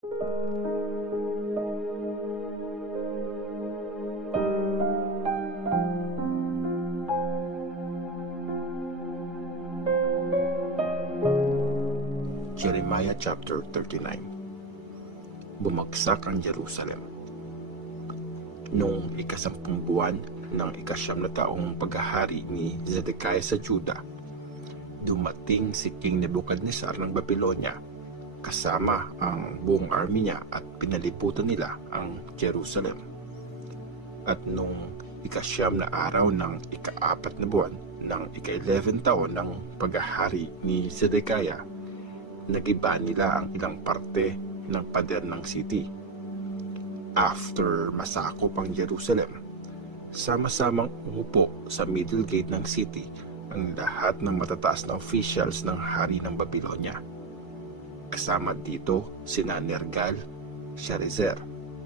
Jeremiah chapter 39. Bumagsak ang Jerusalem. Noong ikasampung buwan ng ikasyam na taong paghahari ni Zedekiah sa Juda, dumating si King Nebuchadnezzar ng Babylonia kasama ang buong army niya at pinaliputan nila ang Jerusalem. At noong ikasyam na araw ng ikaapat na buwan ng ika-11 taon ng paghahari ni Zedekiah, nagiba nila ang ilang parte ng pader ng city. After masakop ang Jerusalem, sama-samang umupo sa middle gate ng city ang lahat ng matataas na officials ng hari ng Babylonia. Kasama dito sina Nergal, Sharezer,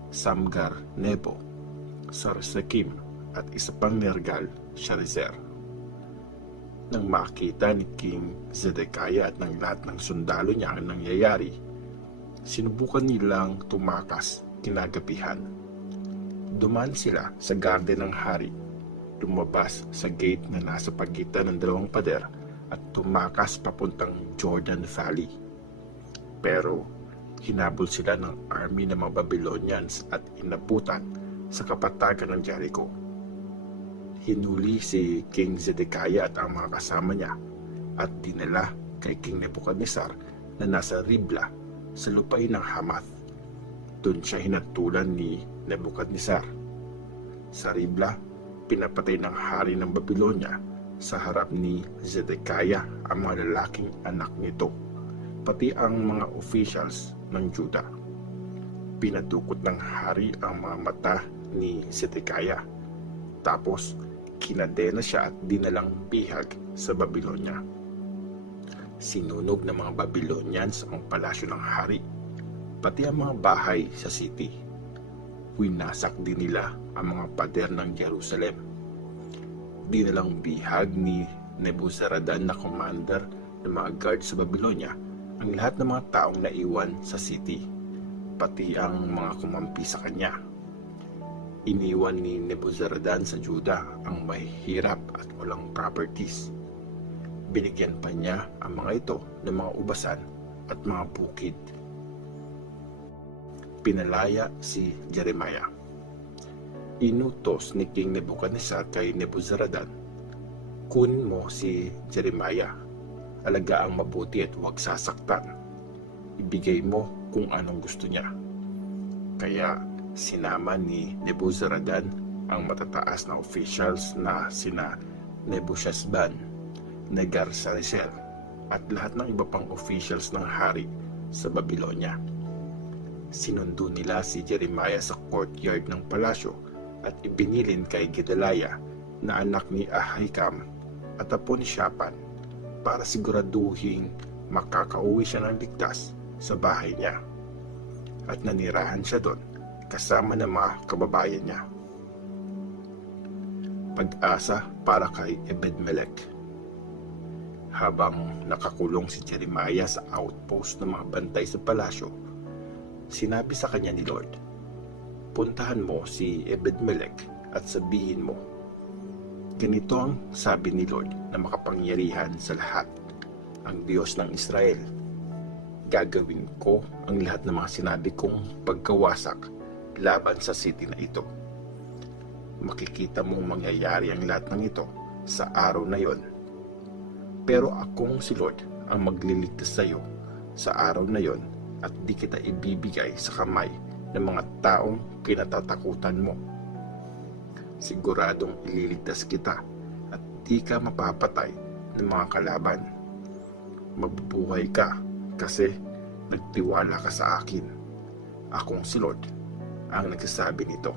Samgar, Nebo, Sarsekim at isa pang Nergal, Sharezer. Nang makita ni King Zedekiah at ng lahat ng sundalo niya ang nangyayari, sinubukan nilang tumakas kinagabihan. Dumaan sila sa garden ng hari, lumabas sa gate na nasa pagitan ng dalawang pader at tumakas papuntang Jordan Valley. Pero hinabol sila ng army ng mga Babylonians at inabutan sa kapatagan ng Jericho. Hinuli si King Zedekiah at ang mga kasama niya at dinala kay King Nebuchadnezzar na nasa Ribla sa lupain ng Hamath. Doon siya hinatulan ni Nebuchadnezzar. Sa Ribla, pinapatay ng hari ng Babylonia sa harap ni Zedekiah ang mga lalaking anak nito, pati ang mga officials ng Juda. Pinadukot ng hari ang mga mata ni Zedekiah. Tapos, kinadena siya at dinalang bihag sa Babylonia. Sinunog ng mga Babylonians ang palasyo ng hari, pati ang mga bahay sa city. Winasak din nila ang mga pader ng Jerusalem. Dinalang bihag ni Nebuzaradan na commander ng mga guard sa Babylonia ang lahat ng mga taong naiwan sa city, pati ang mga kumampi sa kanya. Iniwan ni Nebuzaradan sa Juda ang mahihirap at walang properties. Binigyan pa niya ang mga ito ng mga ubasan at mga bukid. Pinalaya si Jeremiah. Inutos ni King Nebuchadnezzar kay Nebuzaradan, kunin mo si Jeremiah, alagaang mabuti at huwag sasaktan. Ibigay mo kung anong gusto niya. Kaya sinama ni Nebuzaradan ang matataas na officials na sina Nebuchadnezzar, Negar-Sarecer at lahat ng iba pang officials ng hari sa Babylonia. Sinundo nila si Jeremiah sa courtyard ng palasyo at ibinilin kay Gedaliah na anak ni Ahikam at apo ni Shaphan para siguraduhing makakauwi siya ng ligtas sa bahay niya. At nanirahan siya doon kasama ng mga kababayan niya. Pag-asa para kay Ebed-Melech. Habang nakakulong si Jeremiah sa outpost ng mga bantay sa palasyo, sinabi sa kanya ni Lord, puntahan mo si Ebed-Melech at sabihin mo, ganito ang sabi ni Lord na makapangyarihan sa lahat, ang Diyos ng Israel. Gagawin ko ang lahat ng mga sinabi kong pagkawasak laban sa city na ito. Makikita mong mangyayari ang lahat ng ito sa araw na yon. Pero akong si Lord ang magliligtas sa iyo sa araw na yon at di kita ibibigay sa kamay ng mga taong kinatatakutan mo. Siguradong ililigtas kita at di ka mapapatay ng mga kalaban. Mabubuhay ka kasi nagtiwala ka sa akin. Akong si Lord ang nagsasabi nito.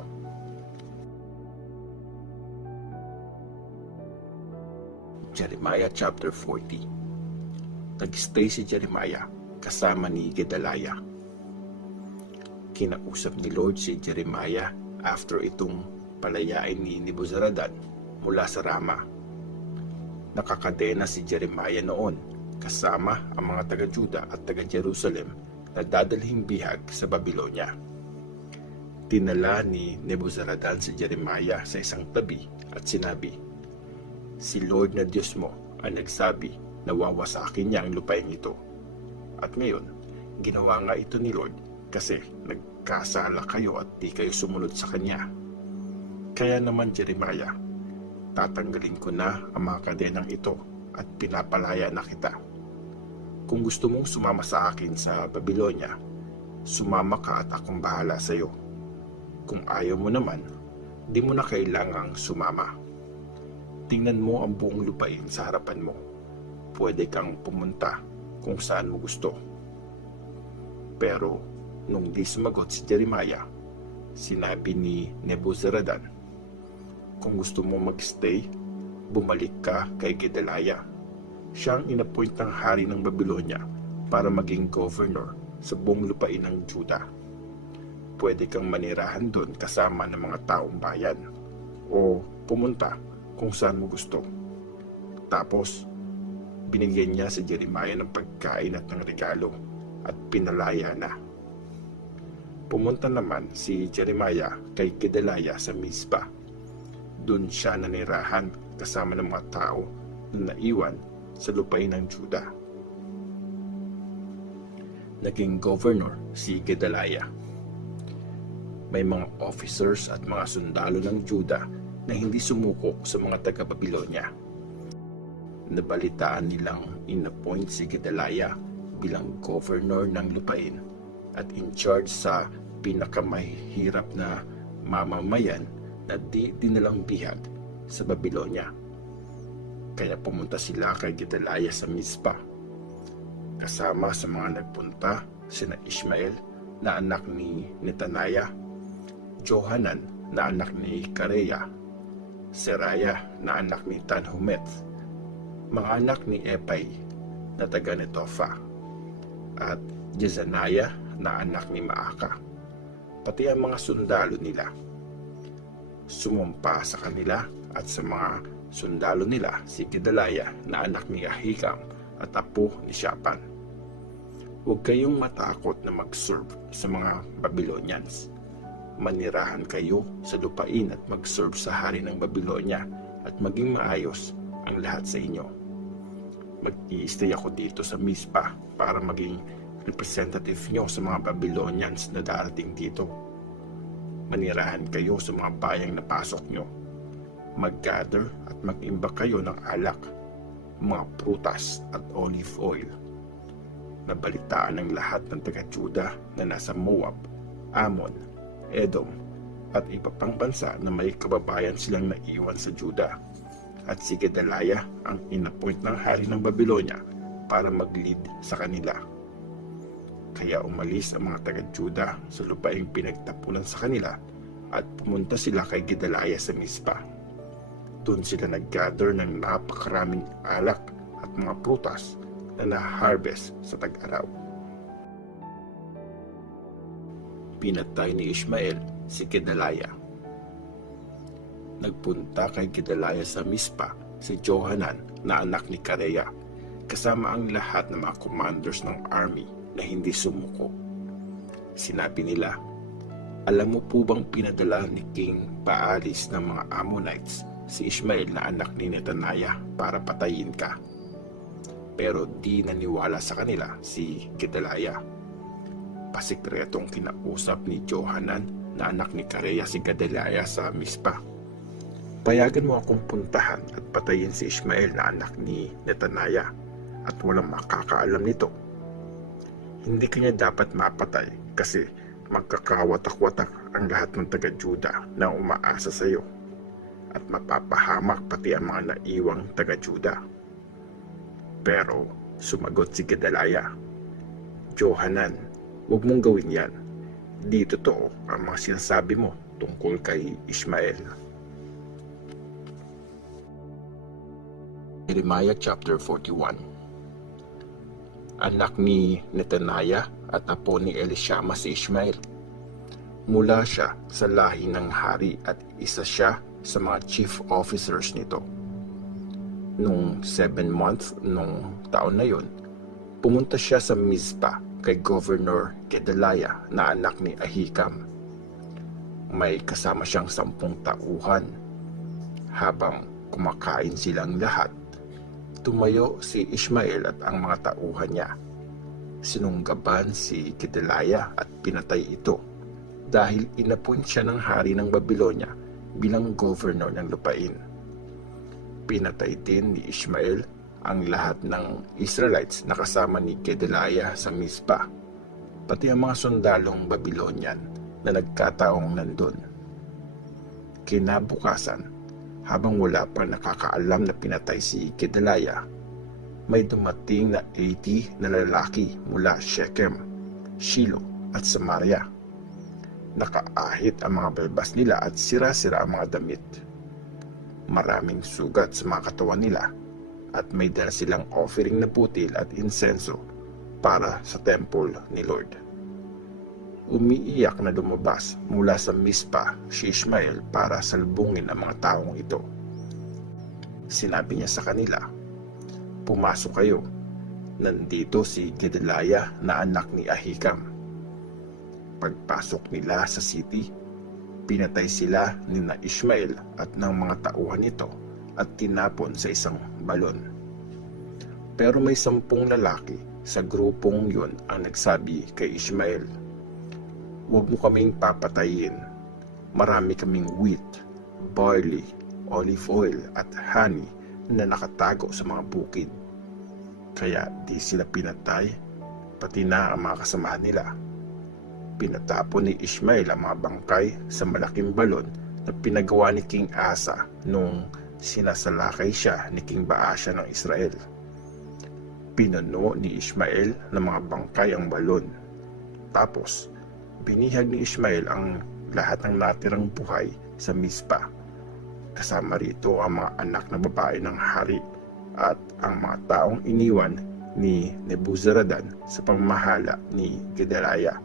Jeremiah chapter 40. Nag-stay si Jeremiah kasama ni Gedaliah. Kinausap ni Lord si Jeremiah after itong palayain ni Nebuzaradan mula sa Rama. Nakakadena si Jeremiah noon kasama ang mga taga-Juda at taga-Jerusalem na dadalhing bihag sa Babilonya. Tinala ni Nebuzaradan si Jeremiah sa isang tabi at sinabi, "Si Lord na Diyos mo ang nagsabi na wawasakin niya ang lupain ito. At ngayon, ginawa nga ito ni Lord kasi nagkasala kayo at di kayo sumunod sa Kanya. Kaya naman Jeremiah, tatanggalin ko na ang mga kadenang ito at pinapalaya na kita. Kung gusto mong sumama sa akin sa Babilonya, sumama ka at akong bahala sa iyo. Kung ayaw mo naman, di mo na kailangang sumama. Tingnan mo ang buong lupain sa harapan mo. Pwede kang pumunta kung saan mo gusto." Pero nung di sumagot si Jeremiah, sinabi ni Nebuzaradan, "Kung gusto mo magstay, bumalik ka kay Gedaliah. Siya ang inappoint ng hari ng Babilonya para maging governor sa buong lupain ng Juda. Pwede kang manirahan doon kasama ng mga taong bayan o pumunta kung saan mo gusto." Tapos, binigyan niya si Jeremiah ng pagkain at ng regalo at pinalaya na. Pumunta naman si Jeremiah kay Gedaliah sa Mizpah. Doon siya nanirahan kasama ng mga tao na naiwan sa lupain ng Juda. Naging governor si Gedaliah. May mga officers at mga sundalo ng Juda na hindi sumuko sa mga taga-Babilonya. Nabalitaan nilang inappoint si Gedaliah bilang governor ng lupain at in charge sa pinakamahirap na mamamayan na di dinalang bihag sa Babilonya. Kaya pumunta sila kay Gedaliah sa Mizpah. Kasama sa mga nagpunta sina Ishmael na anak ni Netaniah, Johanan na anak ni Kareya, Seraya na anak ni Tanhumeth, mga anak ni Epay na taga Netofa, at Jezaniah na anak ni Maaka, pati ang mga sundalo nila. Sumumpa sa kanila at sa mga sundalo nila si Gedaliah na anak ni Ahikam at apo ni Shaphan. "Huwag kayong matakot na mag-serve sa mga Babylonians. Manirahan kayo sa lupain at mag-serve sa hari ng Babylonia at maging maayos ang lahat sa inyo. Mag-i-stay ako dito sa Mizpah para maging representative nyo sa mga Babylonians na darating dito. Manirahan kayo sa mga bayang napasok nyo. Mag-gather at mag-imbak kayo ng alak, mga prutas at olive oil." Nabalitaan ng lahat ng taga-Juda na nasa Moab, Ammon, Edom at iba pang bansa na may kababayan silang naiwan sa Juda, at si Gedaliah ang inappoint ng hari ng Babylonya para mag-lead sa kanila. Kaya umalis ang mga taga-Juda sa lupaing pinagtapunan sa kanila at pumunta sila kay Gedaliah sa Mizpah. Doon sila nag-gather ng napakaraming alak at mga prutas na na-harvest sa tag-araw. Pinatay ni Ishmael si Gedaliah. Nagpunta kay Gedaliah sa Mizpah si Johanan na anak ni Kareya, kasama ang lahat ng mga commanders ng army na hindi sumuko. Sinabi nila, "Alam mo po bang pinadala ni King paalis ng mga Ammonites si Ishmael na anak ni Netaniah para patayin ka?" Pero di naniwala sa kanila si Gedaliah. Pasikretong kinausap ni Johanan na anak ni Kareya si Gedaliah sa Mizpah. "Payagan mo akong puntahan at patayin si Ishmael na anak ni Netaniah at walang makakaalam nito. Hindi kanya dapat mapatay kasi magkakawatak-watak ang lahat ng taga-Juda na umaasa sa iyo at mapapahamak pati ang mga naiwang taga-Juda." Pero sumagot si Gedaliah, "Johanan, huwag mong gawin yan. Di totoo ang mga sinasabi mo tungkol kay Ishmael." Jeremiah chapter 41. Anak ni Netaniah at apo ni Elishama si Ishmael. Mula siya sa lahi ng hari at isa siya sa mga chief officers nito. Nung 7 months nung taon na yon, pumunta siya sa Mizpah kay Governor Gedaliah na anak ni Ahikam. May kasama siyang 10 tauhan. Habang kumakain silang lahat, tumayo si Ishmael at ang mga tauhan niya. Sinunggaban si Gedaliah at pinatay ito dahil inappoint siya ng hari ng Babylonia bilang governor ng lupain. Pinatay din ni Ishmael ang lahat ng Israelites na kasama ni Gedaliah sa Mizpah, pati ang mga sundalong Babylonian na nagkataong nandun. Kinabukasan, habang wala pa nakakaalam na pinatay si Gedaliah, may dumating na 80 na lalaki mula Shechem, Shiloh at Samaria. Nakaahit ang mga balbas nila at sira-sira ang mga damit. Maraming sugat sa mga katawan nila at may dala silang offering na butil at insenso para sa temple ni Lord. Umiiyak na lumabas mula sa Mizpah si Ishmael para salubungin ang mga taong ito. Sinabi niya sa kanila, "Pumasok kayo. Nandito si Gedaliah na anak ni Ahikam." Pagpasok nila sa city, pinatay sila ni Ishmael at ng mga tauhan nito at tinapon sa isang balon. Pero may 10 lalaki sa grupong yun ang nagsabi kay Ishmael, "Huwag mo kaming papatayin. Marami kaming wheat, barley, olive oil at honey na nakatago sa mga bukid." Kaya di sila pinatay, pati na ang mga kasamahan nila. Pinatapon ni Ishmael ang mga bangkay sa malaking balon na pinagawa ni King Asa nung sinasalakay siya ni King Baasha ng Israel. Pinuno ni Ishmael ng mga bangkay ang balon. Tapos, binihag ni Ishmael ang lahat ng natirang buhay sa Mizpah. Kasama rito ang mga anak na babae ng hari at ang mga taong iniwan ni Nebuzaradan sa pamamahala ni Gedaliah.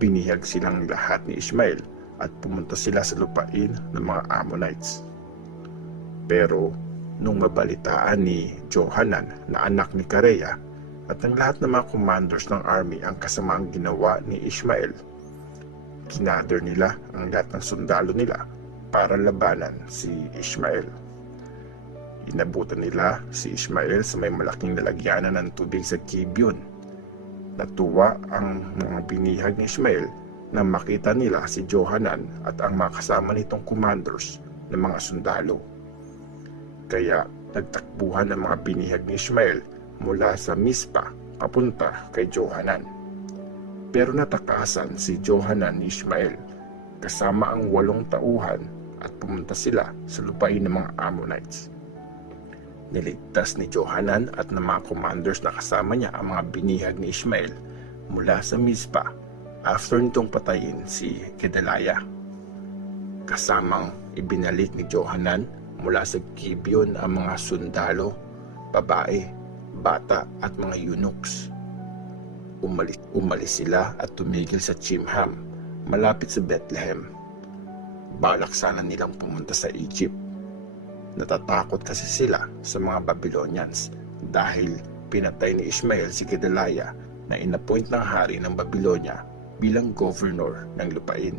Binihag silang lahat ni Ishmael at pumunta sila sa lupain ng mga Ammonites. Pero nung mabalitaan ni Johanan na anak ni Kareah at ang lahat ng mga commanders ng army ang kasamaang ginawa ni Ishmael, kinather nila ang lahat ng sundalo nila para labanan si Ishmael. Inabutan nila si Ishmael sa may malaking lalagyanan ng tubig sa Gibeon. Natuwa ang mga binihag ni Ishmael na makita nila si Johanan at ang mga kasama nitong commanders ng mga sundalo. Kaya nagtakbuhan ang mga binihag ni Ishmael mula sa Mizpah papunta kay Johanan. Pero natakasan si Johanan ni Ishmael kasama ang 8 tauhan at pumunta sila sa lupain ng mga Ammonites. Niligtas ni Johanan at ng mga commanders na kasama niya ang mga binihag ni Ishmael mula sa Mizpah after nitong patayin si Gedaliah. Kasamang ibinalik ni Johanan mula sa Gibeon ang mga sundalo, babae, bata at mga eunuchs. Umalis sila at tumigil sa Chimham, malapit sa Bethlehem. Balak sana nilang pumunta sa Egypt. Natatakot kasi sila sa mga Babylonians dahil pinatay ni Ishmael si Gedaliah na inappoint ng hari ng Babylonia bilang governor ng lupain.